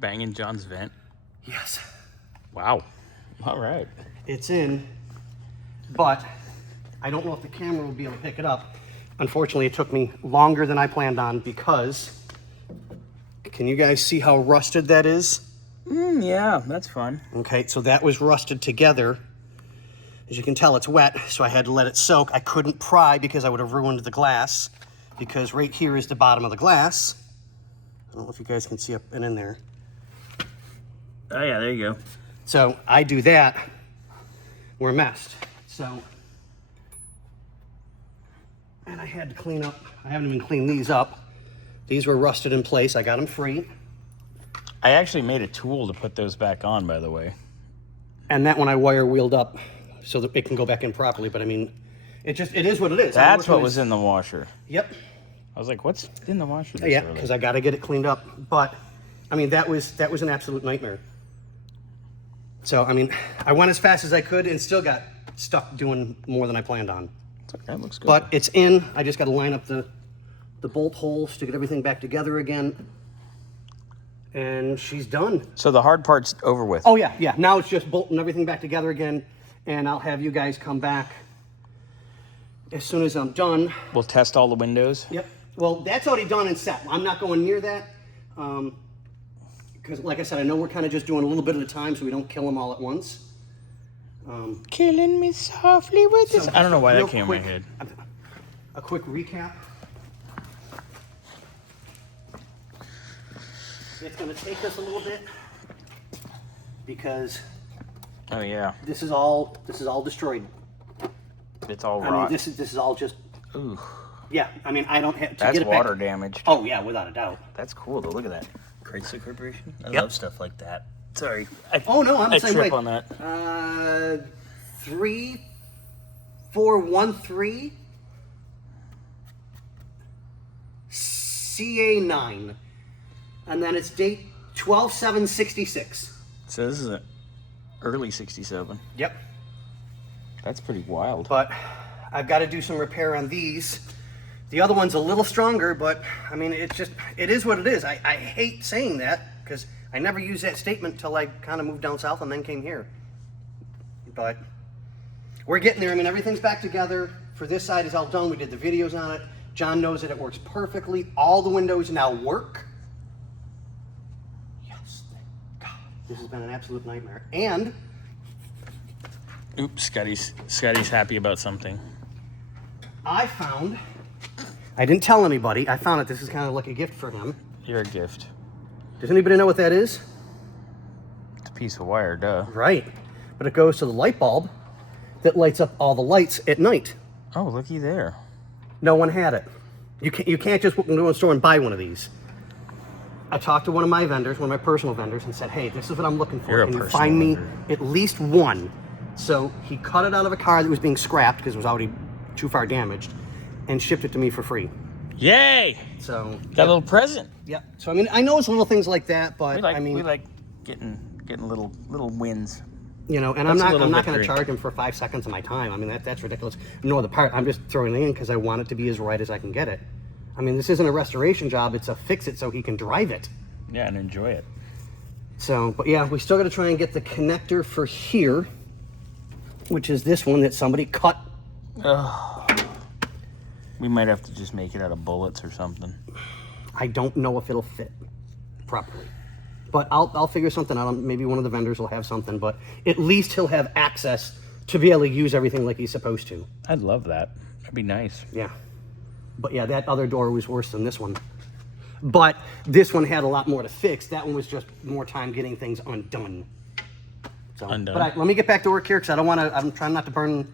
banging John's vent? Yes. Wow. All right. It's in, but I don't know if the camera will be able to pick it up. Unfortunately, it took me longer than I planned on because, can you guys see how rusted that is? Yeah, that's fun. Okay, so that was rusted together. As you can tell, it's wet, so I had to let it soak. I couldn't pry because I would have ruined the glass, because right here is the bottom of the glass. I don't know if you guys can see up and in there. Oh, yeah, there you go. So I do that, we're messed. So, and I had to clean up. I haven't even cleaned these up. These were rusted in place. I got them free. I actually made a tool to put those back on, by the way. And that one I wire wheeled up so that it can go back in properly. But I mean, it is what it is. That's what was in the washer. Yep. I was like, what's in the washer this Yeah, early? because I got to get it cleaned up. But I mean, that was an absolute nightmare. So I mean, I went as fast as I could and still got stuck doing more than I planned on. That looks good. But it's in. I just got to line up the bolt holes to get everything back together again. And she's done. So the hard part's over with. Oh yeah, yeah. Now it's just bolting everything back together again, and I'll have you guys come back as soon as I'm done. We'll test all the windows. Yep. Well, that's already done and set. I'm not going near that because, like I said, I know we're kind of just doing a little bit at a time, so we don't kill them all at once. Killing me softly with this. I don't know why that came in my head. A quick recap. It's going to take us a little bit because Oh yeah, this is all destroyed. it's all I mean, rot. this is all just. Ooh, Yeah, I mean, I don't have to that's get it water back. damaged. Oh yeah, without a doubt. That's cool though. Look at that. Chrysler Corporation. I Yep. love stuff like that. Sorry. Oh no, I'm the I same trip way. on that. 3413 CA9, and then it's date 12/7/66. So this is an early '67. Yep. That's pretty wild. But I've got to do some repair on these. The other one's a little stronger, but I mean, it is what it is. I hate saying that because I never used that statement till I kind of moved down south and then came here. But we're getting there. I mean, everything's back together. For this side is all done. We did the videos on it. John knows that it works perfectly. All the windows now work. Yes, thank God. This has been an absolute nightmare. And Oops, Scotty's happy about something. I didn't tell anybody. I found it. This is kind of like a gift for him. You're a gift. Does anybody know what that is? It's a piece of wire, duh. Right. But it goes to the light bulb that lights up all the lights at night. Oh, looky there. No one had it. You can't just go to a store and buy one of these. I talked to one of my vendors, one of my personal vendors, and said, hey, this is what I'm looking for. You're a Can you personal find me vendor. at least one? So he cut it out of a car that was being scrapped because it was already too far damaged and shipped it to me for free. Yay! So Got a little present. yeah. So I mean, I know it's little things like that, but We like I mean, we like getting little wins. you know, and That's a I'm little not going to victory. charge him for 5 seconds of my time. I mean, that's ridiculous. No, the part I'm just throwing it in because I want it to be as right as I can get it. I mean, this isn't a restoration job; it's a fix it so he can drive it. Yeah, and enjoy it. So, but yeah, we still got to try and get the connector for here, which is this one that somebody cut. We might have to just make it out of bullets or something. I don't know if it'll fit properly, but I'll figure something out. Maybe one of the vendors will have something, but at least he'll have access to be able to use everything like he's supposed to. I'd love that. That'd be nice. Yeah. But yeah, that other door was worse than this one. But this one had a lot more to fix. That one was just more time getting things undone. So, Undone. But let me get back to work here because I don't want to, I'm trying not to burn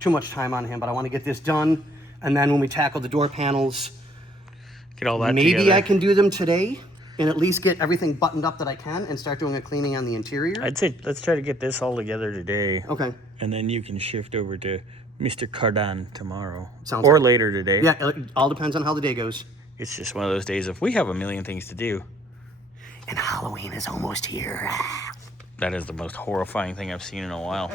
too much time on him, but I want to get this done. And then when we tackle the door panels, Get all that maybe together. I can do them today and at least get everything buttoned up that I can and start doing a cleaning on the interior. I'd say let's try to get this all together today. Okay. And then you can shift over to Mr. Cardan tomorrow. Sounds or like- later today. Yeah, it all depends on how the day goes. It's just one of those days of we have a million things to do. And Halloween is almost here. That is the most horrifying thing I've seen in a while.